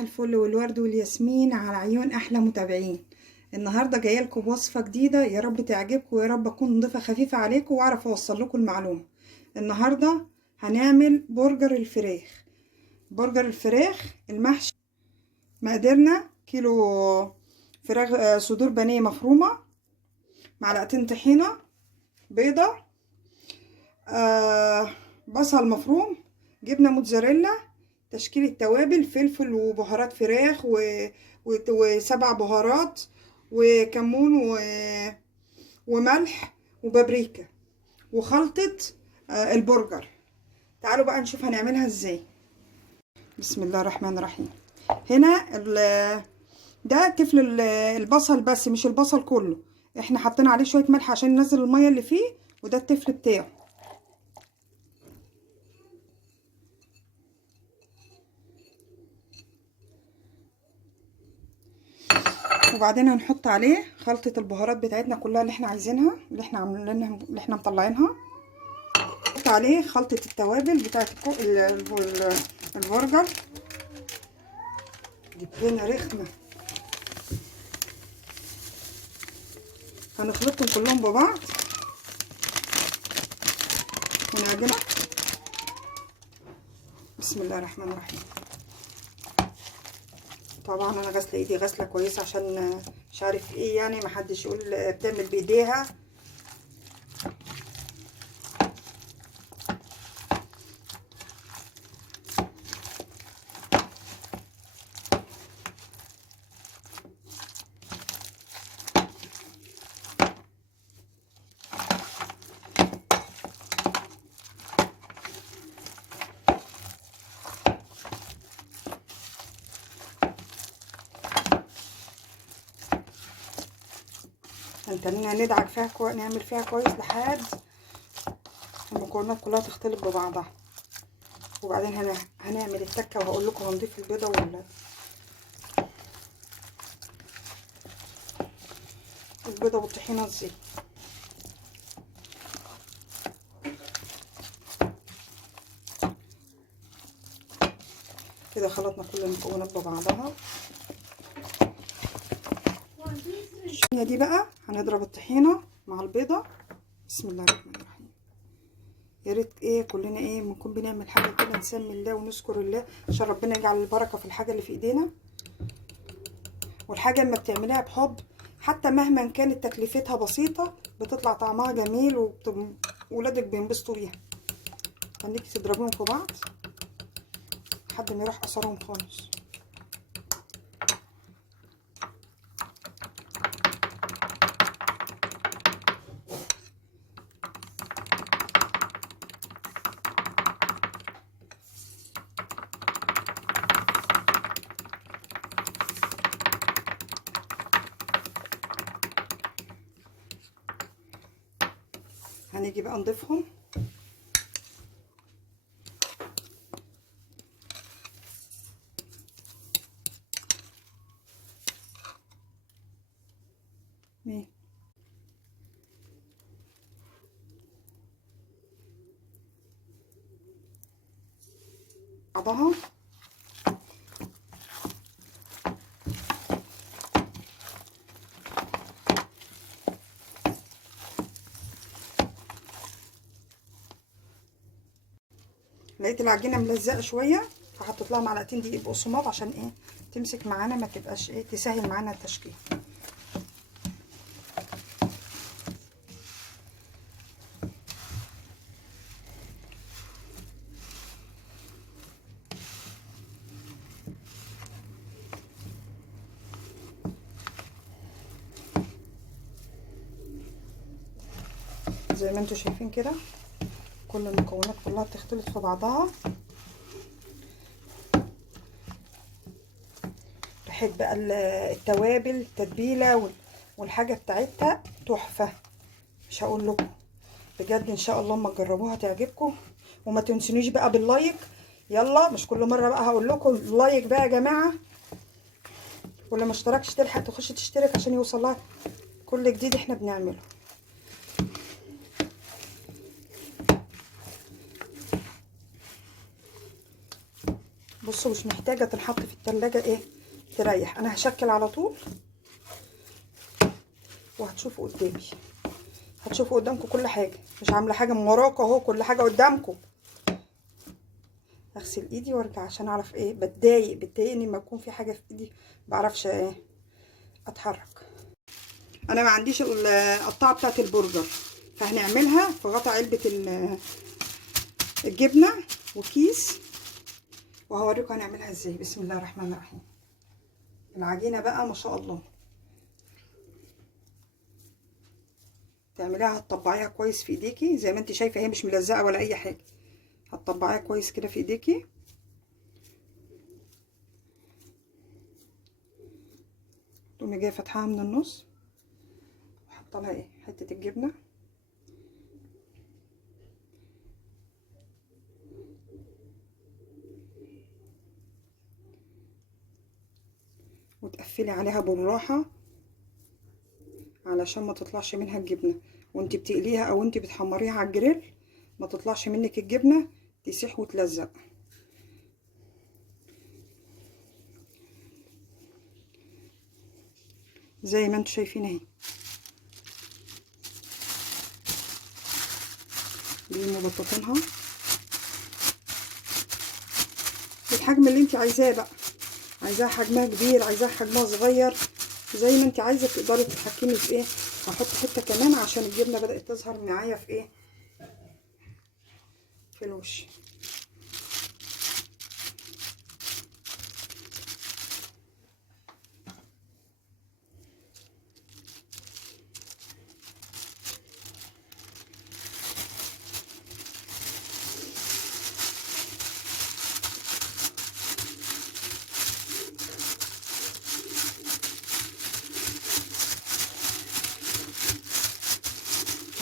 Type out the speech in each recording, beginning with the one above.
الفل والورد والياسمين على عيون احلى متابعين. النهارده جايه لكم بوصفه جديده، يا رب تعجبكم ويا رب اكون ضيفه خفيفه عليكم واعرف اوصل لكم المعلومه. النهارده هنعمل برجر الفراخ. برجر الفراخ المحشي. مقاديرنا: كيلو فراخ، صدور بانيه مفرومه، معلقتين طحينه، بيضه، بصل مفروم، جبنه موتزاريلا، تشكيل التوابل: فلفل وبهارات فراخ وسبع بهارات وكمون وملح وبابريكا وخلطة البرجر. تعالوا بقى نشوف هنعملها ازاي. بسم الله الرحمن الرحيم. هنا ده تفل البصل، بس مش البصل كله، احنا حطينا عليه شوية ملح عشان ننزل المية اللي فيه، وده التفل بتاعه. وبعدين هنحط عليه خلطة البهارات بتاعتنا كلها اللي احنا عايزينها، اللي احنا عاملينها، اللي احنا مطلعينها. نحط عليه خلطة التوابل بتاعت البرجر. دي بينا رخمة. هنخلطهم كلهم ببعض ونعجنها. بسم الله الرحمن الرحيم. طبعا انا غاسله ايدي غسله كويسه عشان مش عارف ايه، يعني محدش يقول بتعمل بايديها. هنتنينا ندعك فيها نعمل فيها كويس لحد المكونات كلها تختلط ببعضها. وبعدين هنعمل التكه وهقول لكم هنضيف البيضه البيضه والطحينه ازاي. كده خلطنا كل المكونات ببعضها. دي بقى هنضرب الطحينه مع البيضه. بسم الله الرحمن الرحيم. يا ريت كلنا بنكون بنعمل حاجه كده نسمي الله ونذكر الله عشان ربنا يجعل البركه في الحاجه اللي في ايدينا. والحاجه لما بتعمليها بحب حتى مهما كانت تكلفتها بسيطه بتطلع طعمها جميل وولادك بينبسطوا بيها. خليكي تضربيهم في بعض لحد ما يروح اثرهم خالص. هنيجي بقى نضيفهم. بعضها. لقيت العجينه ملزقه شويه فحطيت لها معلقتين دقيق بقسماط عشان تمسك معانا، ما تبقاش تسهل معانا التشكيل. زي ما انتوا شايفين كده كل المكونات كلها بتختلط في بعضها. ريحه بقى التوابل، التتبيله والحاجه بتاعتها تحفه، مش هقول لكم بجد. ان شاء الله اما تجربوها تعجبكم. وما تنسونيش بقى باللايك. يلا مش كل مره بقى هقول لكم اللايك بقى يا جماعه، واللي ما اشتركش تلحق تخش تشترك عشان يوصلها كل جديد احنا بنعمله. بصوا مش محتاجه تنحط في التلاجة ايه، تريح. انا هشكل على طول وهتشوفوا قدامي، هتشوفوا قدامكم كل حاجه، مش عامله حاجه من وراكم اهو، كل حاجه قدامكم. اغسل ايدي وارجع عشان اعرف ايه، بتضايقني لما يكون في حاجه في ايدي بعرفش ايه اتحرك. انا ما عنديش القطاعه بتاعه البرجر، فهنعملها في غطا علبه الجبنه وكيس، وهوريكم هنعملها ازاي. بسم الله الرحمن الرحيم. العجينه بقى ما شاء الله، تعمليها هتطبعيها كويس في ايديكي زي ما انت شايفه، هي مش ملزقه ولا اي حاجه. هتطبعيها كويس كده في ايديكي، تقومي جايه فاتحاها من النص وحاطه لها ايه حته الجبنه، وتقفلي عليها بالراحه علشان ما تطلعش منها الجبنه، وانت بتقليها او انت بتحمريها على الجريل ما تطلعش منك الجبنه تسيح وتلزق. زي ما انتم شايفين اهي، دي مبططينها بالحجم اللي انت عايزاه بقى، عايزاها حجمها كبير، عايزاها حجمها صغير، زي ما انت عايزه تقدري تتحكمي في ايه. هحط حته كمان عشان الجبنه بدات تظهر معايا في ايه، في الوش.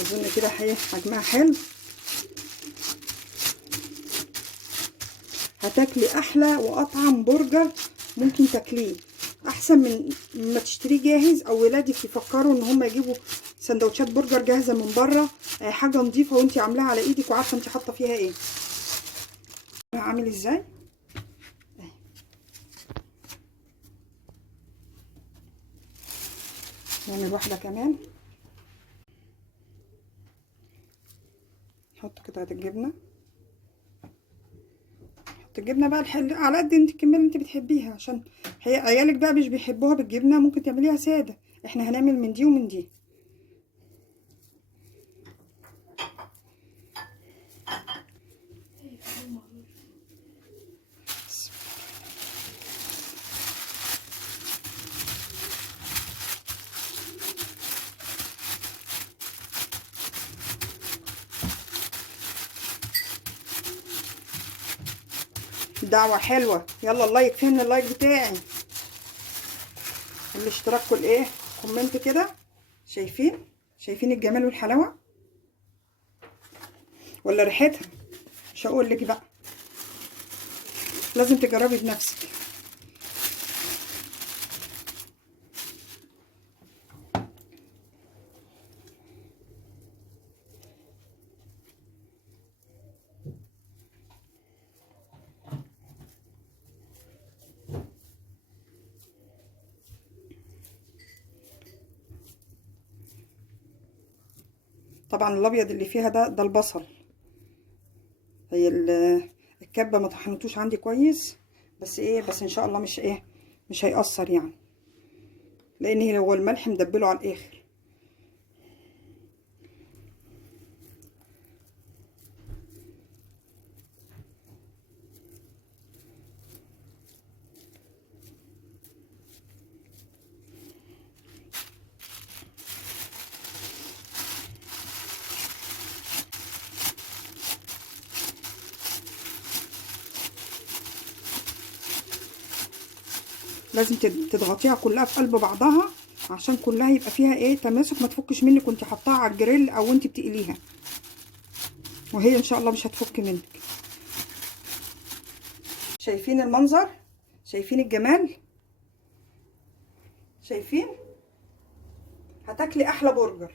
اظن كده حجمها حلو. هتاكلي احلى واطعم برجر ممكن تاكليه، احسن من ما تشتريه جاهز، او ولادك يفكروا ان هم يجيبوا سندوتشات برجر جاهزه من بره، حاجه نظيفه وانت عاملاها على ايدك وعارفه انت حاطه فيها ايه. عامل ازاي؟ نعمل واحده كمان، نحط قطعه الجبنه، حط الجبنه بقى على قد انت الكميه اللي انت بتحبيها، عشان هي عيالك بقى مش بيحبوها بالجبنه، ممكن تعمليها ساده. احنا هنعمل من دي ومن دي. دعوة حلوة، يلا اللايك، فين اللايك بتاعي؟ الاشتراك والايه، كومنت كده. شايفين الجمال والحلاوة ولا ريحتها؟ مش هقول لك بقى، لازم تجربي بنفسك. طبعا الابيض اللي فيها ده البصل، هي الكبه ما طحنتوش عندي كويس، بس ان شاء الله مش هيأثر يعني، لان هو الملح مدبله على الاخر. لازم تضغطيها كلها في قلب بعضها عشان كلها يبقى فيها ايه تماسك، ما تفكش منك وانت حطاها على الجريل او انت بتقليها، وهي ان شاء الله مش هتفك منك. شايفين المنظر؟ شايفين الجمال؟ شايفين؟ هتاكلي احلى برجر.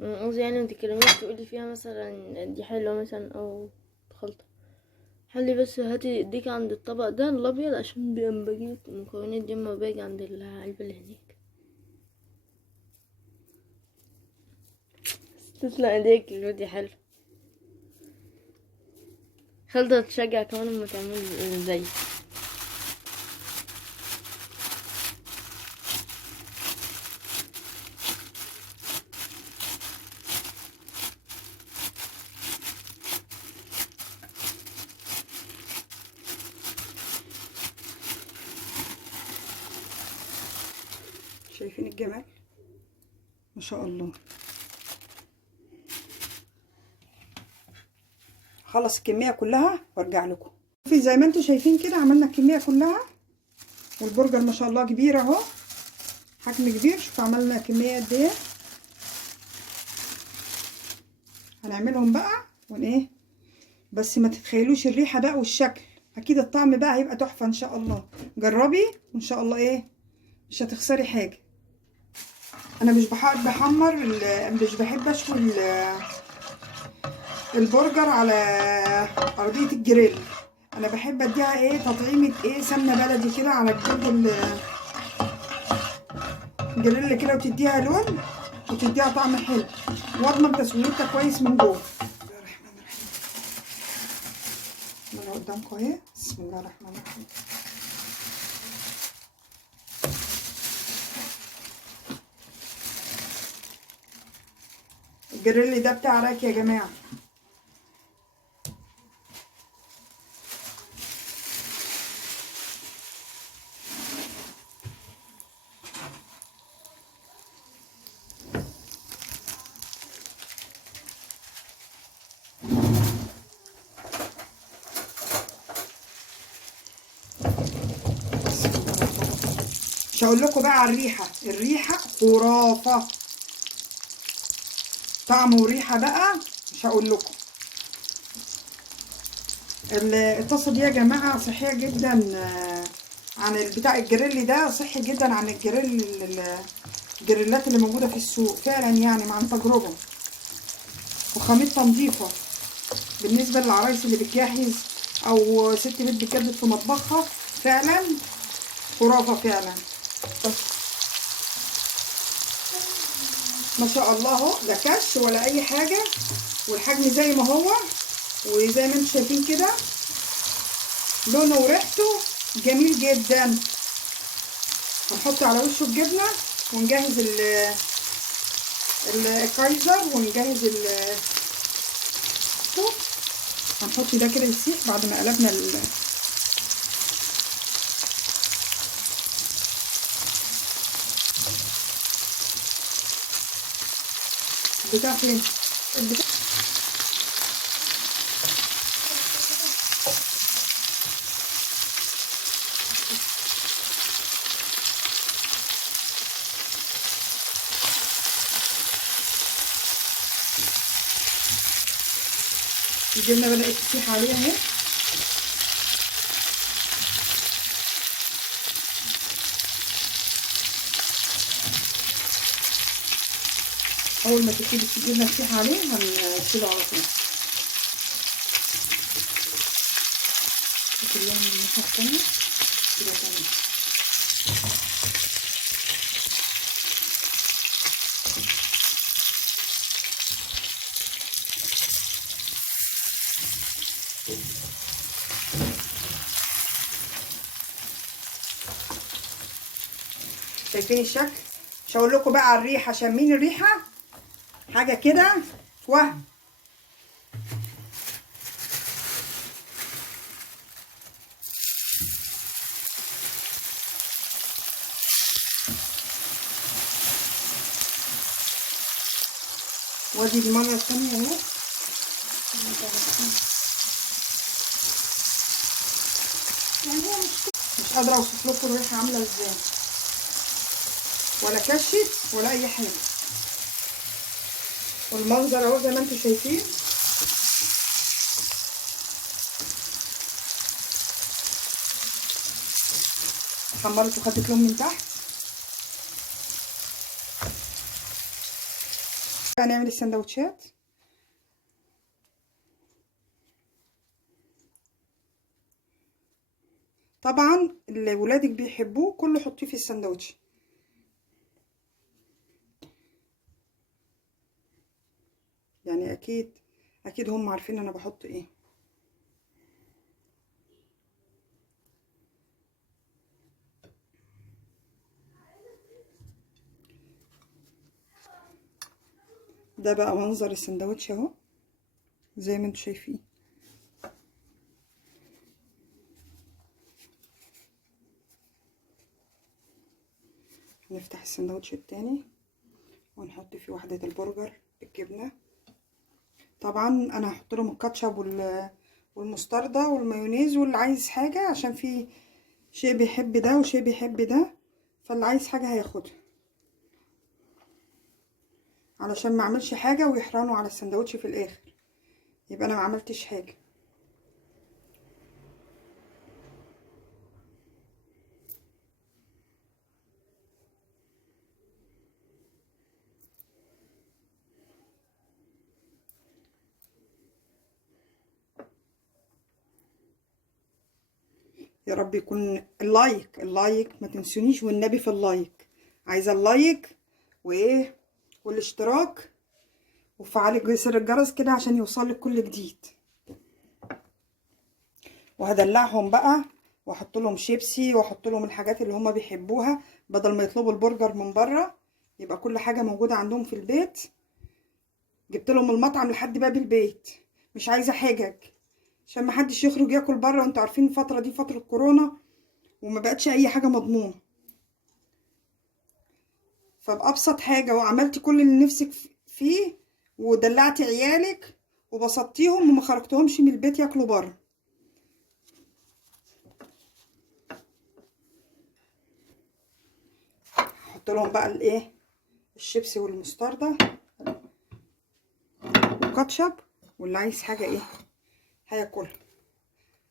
قصدي يعني ما تتكلميش تقولي فيها مثلا دي حلوة مثلا او خلطة. خلي بس هاتي ايديك عند الطبق ده الابيض عشان بيبقى بجيب المكونات دي اما باجي عند العلبة اللي هناك. تسلق ايديك دي حلو. خلطة تشجع كمان لما تعمل زي. شايفين الجمال ما شاء الله. خلص الكميه كلها وارجع لكم. في زي ما انتم شايفين كده عملنا الكميه كلها، والبرجر ما شاء الله كبير اهو، حجم كبير. شوفوا عملنا كميه قد ايه. هنعملهم بقى ايه، بس ما تتخيلوش الريحه بقى والشكل، اكيد الطعم بقى هيبقى تحفه ان شاء الله. جربي وان شاء الله ايه مش هتخسري حاجه. انا مش بحب احمر، مش بحب اشوي البرجر على ارضيه الجريل. انا بحب اديها ايه تطعيمه ايه سمنه بلدي كده على الجريل كده، وتديها لون وتديها طعم حلو، واضمن تسويتها كويس من جوه. بسم الله الرحمن الرحيم. انا قدامكم اهي. بسم الله الرحمن الرحيم. الجريل ده بتاع راك يا جماعه. مش هقول لكم بقى على الريحه خرافه، طعم وريحه بقى مش هقول لكم. الطاسه دي يا جماعه صحيه جدا، عن بتاع الجريل ده صحي جدا عن الجريلات اللي موجوده في السوق فعلا، يعني مع تجربه. وخامتها نظيفه بالنسبه للعرايس اللي بتجهز او ست بيت بتجدد في مطبخها، فعلا خرافه فعلا. ما شاء الله اهو، لا كش ولا اي حاجه، والحجم زي ما هو، وزي ما انتم شايفين كده لونه وريحته جميل جدا. هنحط على وشه الجبنه ونجهز الكايزر ونجهز هنحط ده كده يسيح بعد ما قلبنا البتاع فين البتاع. الجبنه بدات تسيح عليها اهي. اول ما تبتدي الجبنه تسيح عليه هنشيله على طول. نخليها من الناحيه التانيه كده تمام. شايفين الشكل؟ مش هقول لكم بقى على الريحه، شامين الريحه حاجه كده وهم. وادي الميه الثانيه اهي. يعني مش قادره اوصف لكم الريحه عامله ازاي، ولا كشت ولا اي حاجه. والمنظر اهو زي ما انتم شايفين. حمرت وخدت لون من تحت. هنعمل السندوتشات. طبعا اللي ولادك بيحبوه كله حطيه في السندوتش. يعني اكيد هم عارفين انا بحط ايه. ده بقى منظر السندوتش اهو زي ما انتم شايفين. نفتح السندوتش التاني ونحط فيه وحدة البرجر بالجبنة. طبعا انا هحط لهم الكاتشب والمستردة والمايونيز، واللي عايز حاجة عشان في شيء بيحب ده وشيء بيحب ده، فاللي عايز حاجة هياخدها علشان ما اعملش حاجة ويحرنوا على السندوتش في الاخر، يبقى انا ما عملتش حاجة. يا رب يكون اللايك ما تنسونيش والنبي في اللايك، عايزه اللايك وايه والاشتراك، وفعلي زر الجرس كده عشان يوصلك كل جديد. وهدلعهم بقى واحط لهم شيبسي واحط لهم الحاجات اللي هما بيحبوها، بدل ما يطلبوا البرجر من بره يبقى كل حاجه موجوده عندهم في البيت. جبت لهم المطعم لحد باب البيت، مش عايزه حجج عشان ما حدش يخرج ياكل بره، وانتوا عارفين الفتره دي فتره كورونا وما بقتش اي حاجه مضمونه. فبأبسط حاجة وعملتي كل اللي نفسك فيه ودلعتي عيالك وبسطتيهم وما خرجتهمش من البيت ياكلوا بره. احط لهم بقى الايه الشيبسي والمستردة والكاتشب، واللي عايز حاجة ايه هياكلها،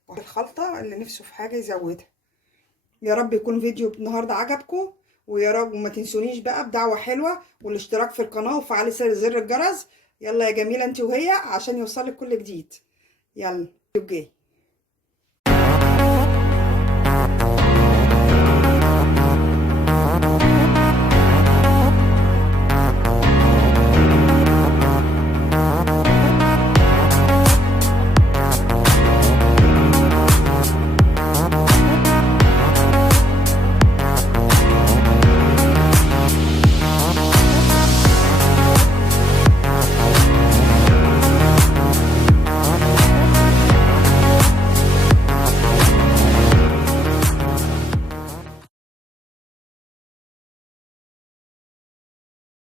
والخلطة اللي نفسه في حاجة يزودها. يا رب يكون فيديو النهاردة عجبكم، ويا رب وما تنسونيش بقى بدعوة حلوة والاشتراك في القناة وفعلي زر الجرس. يلا يا جميلة انت وهي عشان يوصلك كل جديد. يلا جاي.